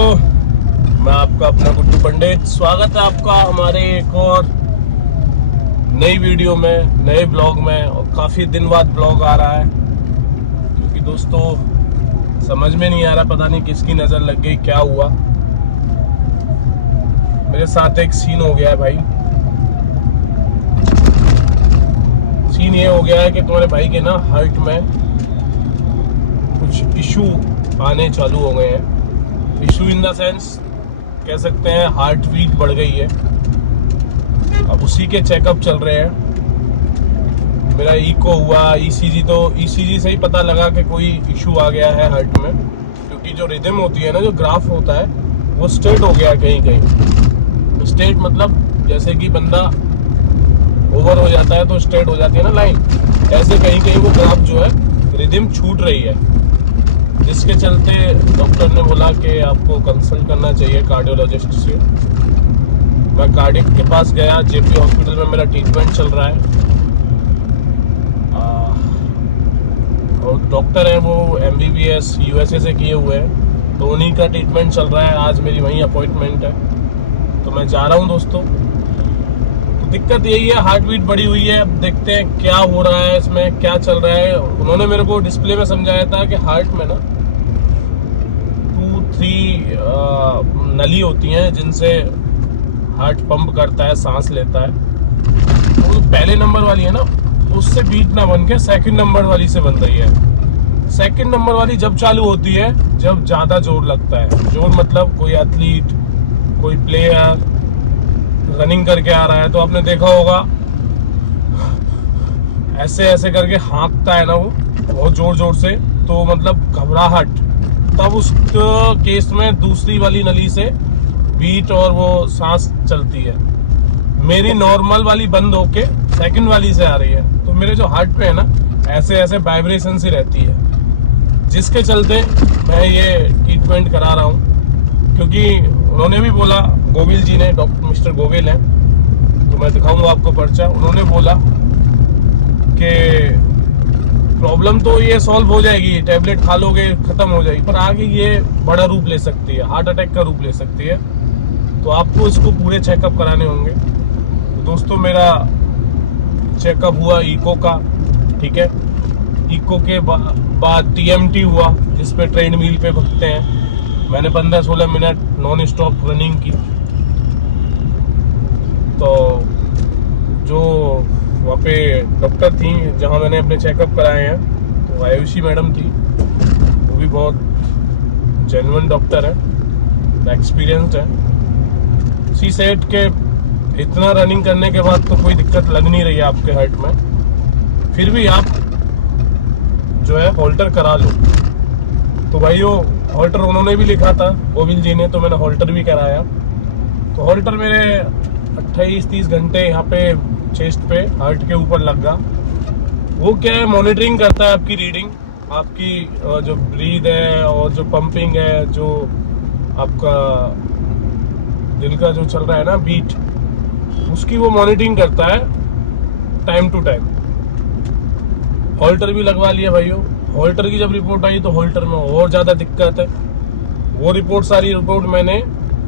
मैं आपका अपना गुड्डू पंडित। स्वागत है आपका हमारे एक और नई वीडियो में, नए ब्लॉग में। और काफ़ी दिन बाद ब्लॉग आ रहा है क्योंकि दोस्तों समझ में नहीं आ रहा, पता नहीं किसकी नज़र लग गई, क्या हुआ। मेरे साथ एक सीन हो गया है भाई। सीन ये हो गया है कि तुम्हारे भाई के ना हार्ट में कुछ इशू आने चालू हो गए हैं। इशू इन द सेंस कह सकते हैं हार्ट बीट बढ़ गई है। अब उसी के चेकअप चल रहे हैं। मेरा इको हुआ, ईसीजी, तो ईसीजी से ही पता लगा कि कोई इशू आ गया है हार्ट में, क्योंकि जो रिदम होती है ना, जो ग्राफ होता है, वो स्ट्रेट हो गया कहीं कहीं। स्ट्रेट मतलब जैसे कि बंदा ओवर हो जाता है तो स्ट्रेट हो जाती है ना लाइन, ऐसे कहीं कहीं वो ग्राफ जो है रिदम छूट रही है, जिसके चलते डॉक्टर ने बोला कि आपको कंसल्ट करना चाहिए कार्डियोलॉजिस्ट से। मैं कार्डिक के पास गया, जेपी हॉस्पिटल में मेरा ट्रीटमेंट चल रहा है। और डॉक्टर है वो MBBS USA से किए हुए हैं, तो उन्हीं का ट्रीटमेंट चल रहा है। आज मेरी वहीं अपॉइंटमेंट है, तो मैं जा रहा हूँ दोस्तों। दिक्कत यही है, हार्ट बीट बढ़ी हुई है। अब देखते हैं क्या हो रहा है, इसमें क्या चल रहा है। उन्होंने मेरे को डिस्प्ले में समझाया था कि हार्ट में ना 2-3 नली होती हैं जिनसे हार्ट पंप करता है, सांस लेता है। तो पहले नंबर वाली है ना, उससे बीट ना बन के सेकंड नंबर वाली से बन रही है। सेकंड नंबर वाली जब चालू होती है जब ज़्यादा जोर लगता है। जोर मतलब कोई एथलीट, कोई प्लेयर रनिंग करके आ रहा है, तो आपने देखा होगा ऐसे ऐसे करके हाँकता है ना वो बहुत जोर जोर से, तो मतलब घबराहट। तब उस केस में दूसरी वाली नली से बीट और वो सांस चलती है। मेरी नॉर्मल वाली बंद होके सेकंड वाली से आ रही है, तो मेरे जो हार्ट पे है ना ऐसे ऐसे वाइब्रेशन सी रहती है, जिसके चलते मैं ये ट्रीटमेंट करा रहा हूँ। क्योंकि उन्होंने भी बोला, गोविल जी ने, डॉक्टर मिस्टर गोविल हैं, तो मैं दिखाऊंगा आपको पर्चा। उन्होंने बोला कि प्रॉब्लम तो ये सॉल्व हो जाएगी, टैबलेट खा लोगे खत्म हो जाएगी, पर आगे ये बड़ा रूप ले सकती है, हार्ट अटैक का रूप ले सकती है। तो आपको इसको पूरे चेकअप कराने होंगे। तो दोस्तों मेरा चेकअप हुआ इको का, ठीक है। इको के बाद TMT हुआ, जिसपे ट्रेडमिल पे भगते हैं। मैंने 15-16 मिनट नॉन स्टॉप रनिंग की। तो जो वहाँ पे डॉक्टर थी जहाँ मैंने अपने चेकअप कराए हैं, तो आयुषी मैडम थी। वो भी बहुत जेन्युइन डॉक्टर है, एक्सपीरियंस्ड है। सी सेट के इतना रनिंग करने के बाद तो कोई दिक्कत लग नहीं रही है आपके हार्ट में, फिर भी आप जो है होल्टर करा लो। तो भाइयों होल्टर उन्होंने भी लिखा था, गोविल जी ने, तो मैंने होल्टर भी कराया। तो होल्टर मेरे 28-30 घंटे यहाँ पे चेस्ट पे हार्ट के ऊपर लग गया। वो क्या है, मॉनिटरिंग करता है आपकी रीडिंग, आपकी जो ब्रीथ है और जो पंपिंग है, जो आपका दिल का जो चल रहा है ना बीट, उसकी वो मॉनिटरिंग करता है टाइम टू टाइम। होल्टर भी लगवा लिया भाइयों। होल्टर की जब रिपोर्ट आई तो होल्टर में और ज़्यादा दिक्कत है। वो रिपोर्ट, सारी रिपोर्ट मैंने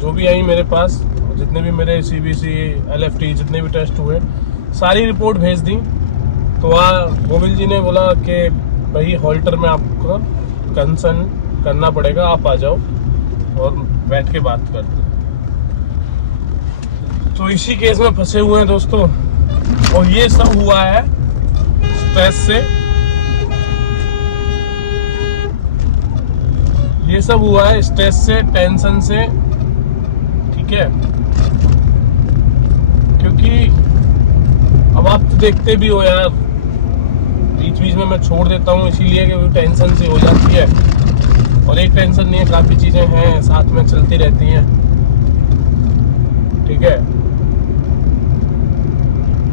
जो भी आई मेरे पास, जितने भी मेरे CBC, LFT जितने भी टेस्ट हुए, सारी रिपोर्ट भेज दी। तो गोविल जी ने बोला कि भाई होल्टर में आपको कंसर्न करना पड़ेगा, आप आ जाओ और बैठ के बात करते हैं। तो इसी केस में फंसे हुए हैं दोस्तों। और ये सब हुआ है स्ट्रेस से, ये सब हुआ है स्ट्रेस से, टेंशन से, ठीक है। क्योंकि अब आप तो देखते भी हो यार, बीच बीच में मैं छोड़ देता हूँ इसीलिए कि टेंशन से हो जाती है। और एक टेंशन नहीं है, काफ़ी चीज़ें हैं साथ में चलती रहती हैं, ठीक है।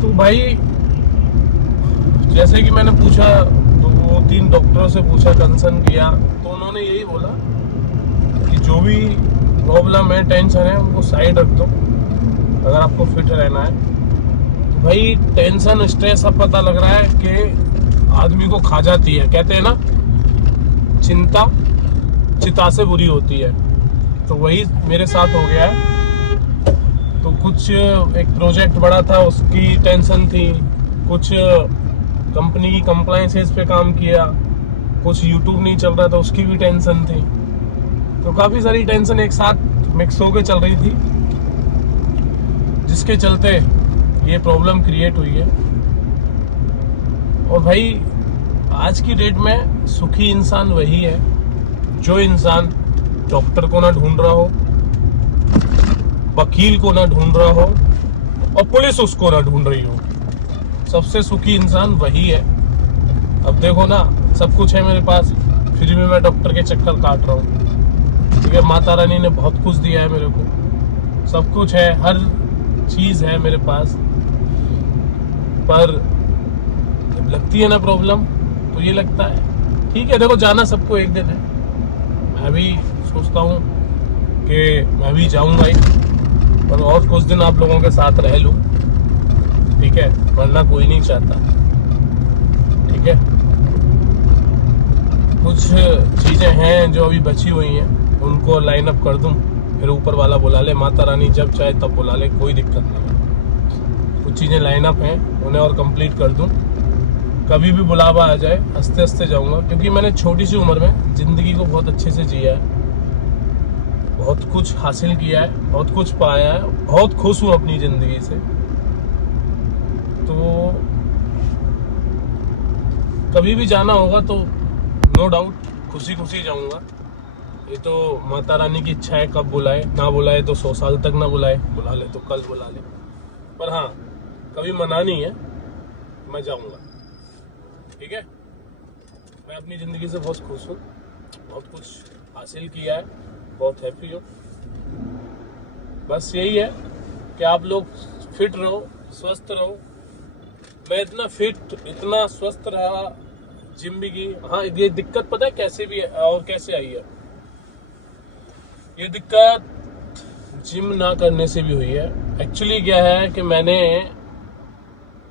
तो भाई जैसे कि मैंने पूछा, तो 2-3 डॉक्टरों से पूछा, कंसर्न किया, तो उन्होंने यही बोला कि जो भी प्रॉब्लम है, टेंशन है, उनको साइड रख दो अगर आपको फिट रहना है। तो भाई टेंशन, स्ट्रेस अब पता लग रहा है कि आदमी को खा जाती है। कहते हैं ना, चिंता चिता से बुरी होती है। तो वही मेरे साथ हो गया है। तो कुछ एक प्रोजेक्ट बड़ा था उसकी टेंशन थी, कुछ कंपनी की कंप्लायंसेस पे काम किया, कुछ यूट्यूब नहीं चल रहा था उसकी भी टेंशन थी। तो काफ़ी सारी टेंशन एक साथ मिक्स होकर चल रही थी, जिसके चलते ये प्रॉब्लम क्रिएट हुई है। और भाई आज की डेट में सुखी इंसान वही है जो इंसान डॉक्टर को ना ढूंढ रहा हो, वकील को ना ढूंढ रहा हो और पुलिस उसको ना ढूंढ रही हो। सबसे सुखी इंसान वही है। अब देखो ना, सब कुछ है मेरे पास, फिर भी मैं डॉक्टर के चक्कर काट रहा हूँ। ठीक है, माता रानी ने बहुत कुछ दिया है मेरे को, सब कुछ है, हर चीज़ है मेरे पास, पर जब लगती है ना प्रॉब्लम तो ये लगता है ठीक है, देखो जाना सबको एक दिन है। मैं भी सोचता हूँ कि मैं भी जाऊँगा ही, पर और कुछ दिन आप लोगों के साथ रह लूँ, ठीक है, वरना कोई नहीं चाहता। ठीक है, कुछ चीज़ें हैं जो अभी बची हुई हैं, उनको लाइन अप कर दूं, फिर ऊपर वाला बुला ले, माता रानी जब चाहे तब बुला ले, कोई दिक्कत नहीं। कुछ चीज़ें लाइन अप हैं, उन्हें और कंप्लीट कर दूं, कभी भी बुलावा आ जाए हंसते हंसते जाऊंगा। क्योंकि मैंने छोटी सी उम्र में ज़िंदगी को बहुत अच्छे से जिया है, बहुत कुछ हासिल किया है, बहुत कुछ पाया है, बहुत खुश हूँ अपनी ज़िंदगी से। तो कभी भी जाना होगा तो नो डाउट खुशी खुशी जाऊंगा। ये तो माता रानी की इच्छा है, कब बुलाए, ना बुलाए तो 100 साल तक ना बुलाए, बुला ले तो कल बुला ले, पर हाँ कभी मना नहीं है, मैं जाऊंगा। ठीक है, मैं अपनी ज़िंदगी से बहुत खुश हूँ, बहुत कुछ हासिल किया है, बहुत हैप्पी हूँ। बस यही है कि आप लोग फिट रहो, स्वस्थ रहो। मैं इतना फिट, इतना स्वस्थ रहा, जिम भी की। हाँ, ये दिक्कत पता है कैसे भी है और कैसे आई है? ये दिक्कत जिम ना करने से भी हुई है। एक्चुअली क्या है कि मैंने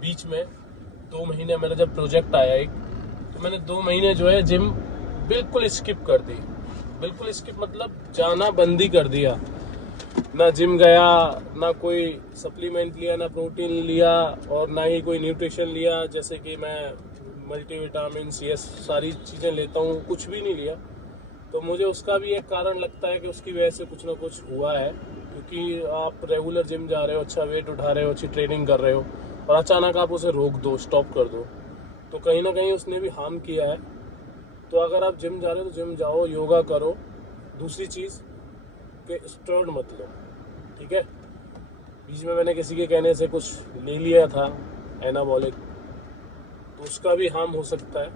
बीच में 2 महीने, मेरा जब प्रोजेक्ट आया एक, तो मैंने 2 महीने जो है जिम बिल्कुल स्किप कर दी। बिल्कुल स्किप मतलब जाना बंद ही कर दिया। ना जिम गया, ना कोई सप्लीमेंट लिया, ना प्रोटीन लिया, और ना ही कोई न्यूट्रिशन लिया, जैसे कि मैं मल्टीविटामिन ये सारी चीज़ें लेता हूँ, कुछ भी नहीं लिया। तो मुझे उसका भी एक कारण लगता है कि उसकी वजह से कुछ ना कुछ हुआ है। क्योंकि आप रेगुलर जिम जा रहे हो, अच्छा वेट उठा रहे हो, अच्छी ट्रेनिंग कर रहे हो, और अचानक आप उसे रोक दो, स्टॉप कर दो, तो कहीं ना कहीं उसने भी हार्म किया है। तो अगर आप जिम जा रहे हो तो जिम जाओ, योगा करो। दूसरी चीज़ कि स्टेरॉइड मत लो। ठीक है, बीच में मैंने किसी के कहने से कुछ ले लिया था एनाबॉलिक, तो उसका भी हार्म हो सकता है।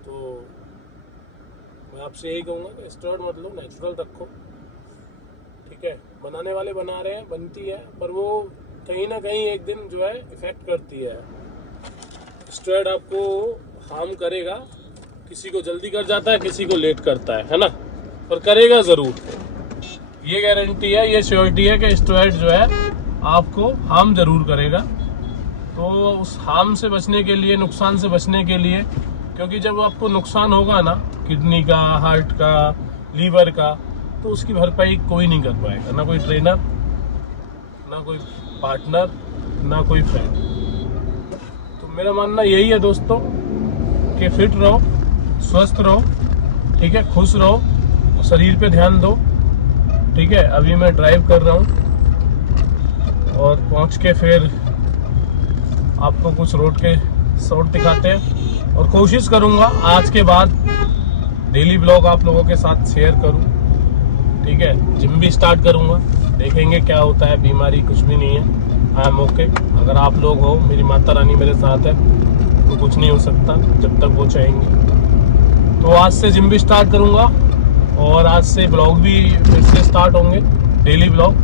तो मैं आपसे यही कहूँगा कि स्टेरॉइड मत लो, नेचुरल रखो। ठीक है, बनाने वाले बना रहे हैं, बनती है, पर वो कहीं ना कहीं एक दिन जो है इफेक्ट करती है। स्टेरॉइड आपको हार्म करेगा, किसी को जल्दी कर जाता है, किसी को लेट करता है ना, पर करेगा ज़रूर। ये गारंटी है, ये श्योरिटी है कि स्टेरॉइड जो है आपको हार्म ज़रूर करेगा। तो उस हार्म से बचने के लिए, नुकसान से बचने के लिए, क्योंकि जब आपको नुकसान होगा ना, किडनी का, हार्ट का, लीवर का, तो उसकी भरपाई कोई नहीं कर पाएगा, ना कोई ट्रेनर, ना कोई पार्टनर, ना कोई फ्रेंड। तो मेरा मानना यही है दोस्तों कि फिट रहो, स्वस्थ रहो, ठीक है, खुश रहो, शरीर पे ध्यान दो। ठीक है, अभी मैं ड्राइव कर रहा हूँ और पहुँच के फिर आपको कुछ रोड के शॉट दिखाते हैं, और कोशिश करूँगा आज के बाद डेली ब्लॉग आप लोगों के साथ शेयर करूँ। ठीक है, जिम भी स्टार्ट करूँगा, देखेंगे क्या होता है। बीमारी कुछ भी नहीं है, आई एम ओके। अगर आप लोग हो, मेरी माता रानी मेरे साथ है, तो कुछ नहीं हो सकता जब तक वो चाहेंगे। तो आज से जिम भी स्टार्ट करूँगा, और आज से ब्लॉग भी फिर से स्टार्ट होंगे, डेली ब्लॉग।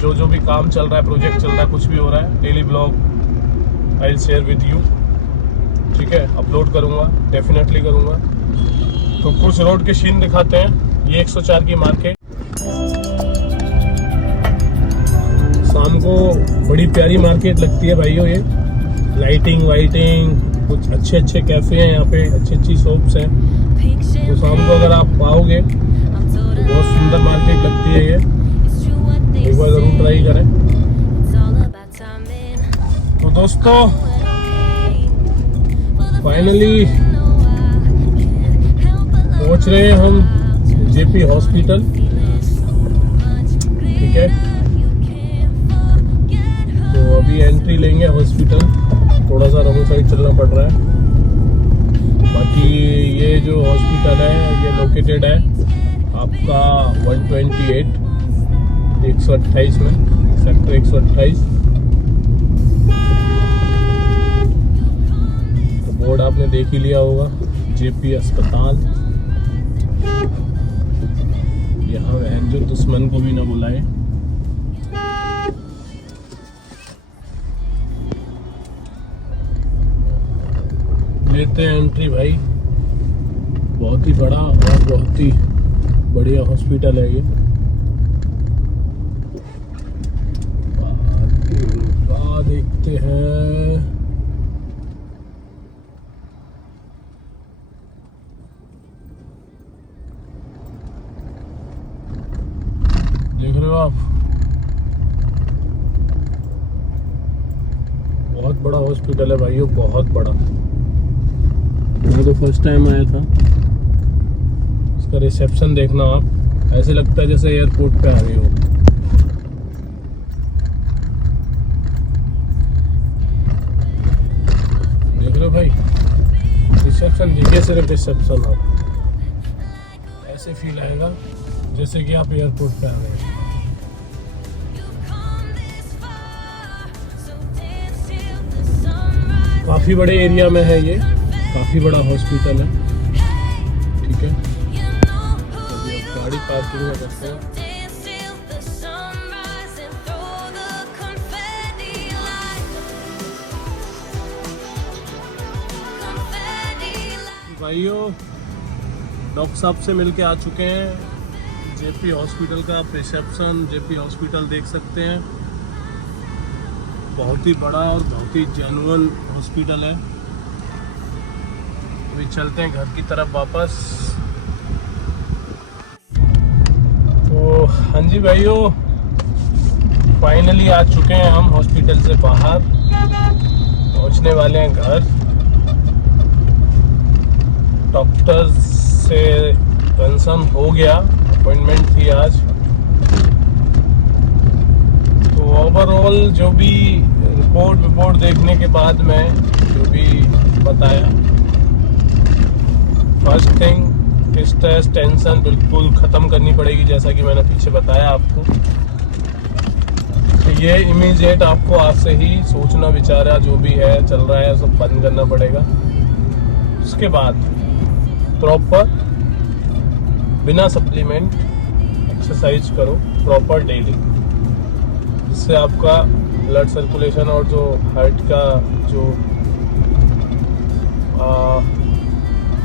जो भी काम चल रहा है, प्रोजेक्ट चल रहा है, कुछ भी हो रहा है, daily blog I will share with you. ठीक है, अपलोड करूँगा, डेफिनेटली करूँगा। तो कुछ रोड के सीन दिखाते हैं। ये 104 की मार्केट, शाम को बड़ी प्यारी मार्केट लगती है भाइयों। ये लाइटिंग वाइटिंग, कुछ अच्छे अच्छे कैफ़े हैं यहाँ पे, अच्छी अच्छी शॉप्स हैं। तो शाम को अगर आप आओगे तो बहुत सुंदर मार्केट लगती है ये, एक बार ज़रूर ट्राई करें। तो दोस्तों फाइनली पहुंच रहे हैं हम जेपी हॉस्पिटल। ठीक है, तो अभी एंट्री लेंगे हॉस्पिटल, थोड़ा सा रॉन्ग साइड चलना पड़ रहा है। बाकी ये जो हॉस्पिटल है ये लोकेटेड है आपका 128 128 में, सेक्टर 128। तो बोर्ड आपने देख ही लिया होगा, जेपी अस्पताल। यहाँ बहन जो दुश्मन को भी ना बुलाए। लेते हैं एंट्री भाई। बहुत ही बड़ा और बहुत ही बढ़िया हॉस्पिटल है ये। देखते हैं, देख रहे हो आप, बहुत बड़ा हॉस्पिटल है भाइयों, बहुत बड़ा। मैं तो फर्स्ट टाइम आया था। इसका रिसेप्शन देखना आप, ऐसे लगता है जैसे एयरपोर्ट पे आ गए हो। देख रहे हो भाई, रिसेप्शन देखिए, सिर्फ रिसेप्शन आप, ऐसे फील आएगा जैसे कि आप एयरपोर्ट पे आ गए। काफ़ी बड़े एरिया में है ये, काफ़ी बड़ा हॉस्पिटल है। ठीक है, अभी आप गाड़ी पार्किंग में करते हैं। भाइयों डॉक्टर साहब से मिलके आ चुके हैं। जेपी हॉस्पिटल का आप रिसेप्शन, जेपी हॉस्पिटल देख सकते हैं। बहुत ही बड़ा और बहुत ही जेन्युइन हॉस्पिटल है। अभी चलते हैं घर की तरफ वापस। तो हाँ जी भाइयों, फाइनली आ चुके हैं हम हॉस्पिटल से बाहर, पहुंचने वाले हैं घर। डॉक्टर से कंसर्न हो गया, अपॉइंटमेंट थी आज। तो ओवरऑल जो भी रिपोर्ट देखने के बाद में जो भी बताया, फर्स्ट थिंग स्ट्रेस टेंशन बिल्कुल ख़त्म करनी पड़ेगी, जैसा कि मैंने पीछे बताया आपको। तो ये इमीडिएट आपको आज से ही सोचना विचारा जो भी है चल रहा है सब बंद करना पड़ेगा। उसके बाद प्रॉपर बिना सप्लीमेंट एक्सरसाइज करो प्रॉपर डेली, जिससे आपका ब्लड सर्कुलेशन और जो हार्ट का जो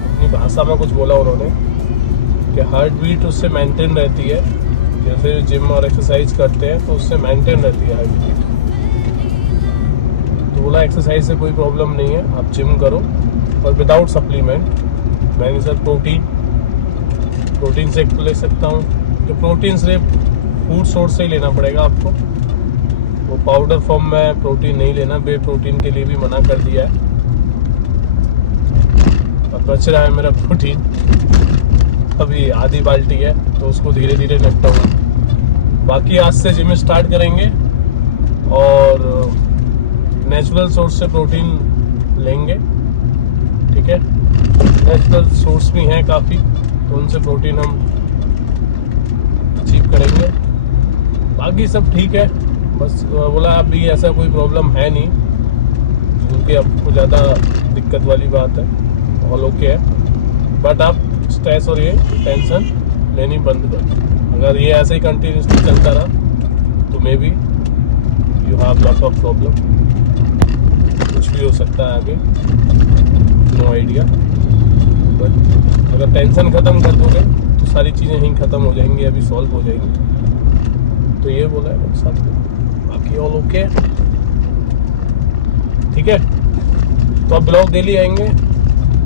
अपनी भाषा में कुछ बोला उन्होंने कि हार्ट बीट उससे मेंटेन रहती है। जैसे जिम और एक्सरसाइज करते हैं तो उससे मेंटेन रहती है हार्ट बीट। तो बोला एक्सरसाइज से कोई प्रॉब्लम नहीं है, आप जिम करो और विदाउट सप्लीमेंट। मैंने सर प्रोटीन शेक ले सकता हूँ, तो प्रोटीन सिर्फ फूड सोर्स से ही लेना पड़ेगा आपको। वो पाउडर फॉर्म में प्रोटीन नहीं लेना, बे प्रोटीन के लिए भी मना कर दिया है। अब बच रहा है मेरा प्रोटीन, अभी आधी बाल्टी है तो उसको धीरे धीरे निपटाऊंगा। बाकी आज से जिम स्टार्ट करेंगे और नेचुरल सोर्स से प्रोटीन लेंगे। ठीक है, नेचुरल सोर्स भी हैं काफ़ी, तो उनसे प्रोटीन हम अचीव करेंगे। बाकी सब ठीक है, बस बोला अभी ऐसा कोई प्रॉब्लम है नहीं क्योंकि आपको ज़्यादा दिक्कत वाली बात है, ऑल ओके है। बट आप स्ट्रेस और ये टेंशन लेनी बंद कर। अगर ये ऐसे ही कंटिन्यूसली चलता रहा तो may be you have lot of problem, कुछ भी हो सकता है आगे, नो आइडिया। बट अगर टेंशन ख़त्म कर दोगे तो सारी चीज़ें ही ख़त्म हो जाएंगी, अभी सॉल्व हो जाएंगी। तो ये बोला है डॉक्टर साहब, बाकी ऑल ओके। ठीक है, तो अब ब्लॉग डेली आएंगे।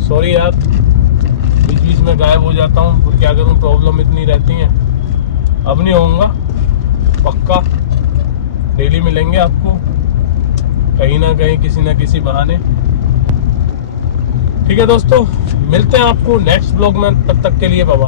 सॉरी यार बीच बीच में गायब हो जाता हूँ, तो क्या करूँ, प्रॉब्लम इतनी रहती हैं। अब नहीं होऊंगा, पक्का डेली मिलेंगे आपको कहीं ना कहीं किसी ना किसी बहाने। ठीक है दोस्तों, मिलते हैं आपको नेक्स्ट ब्लॉग में, तब तक के लिए बाय बाय।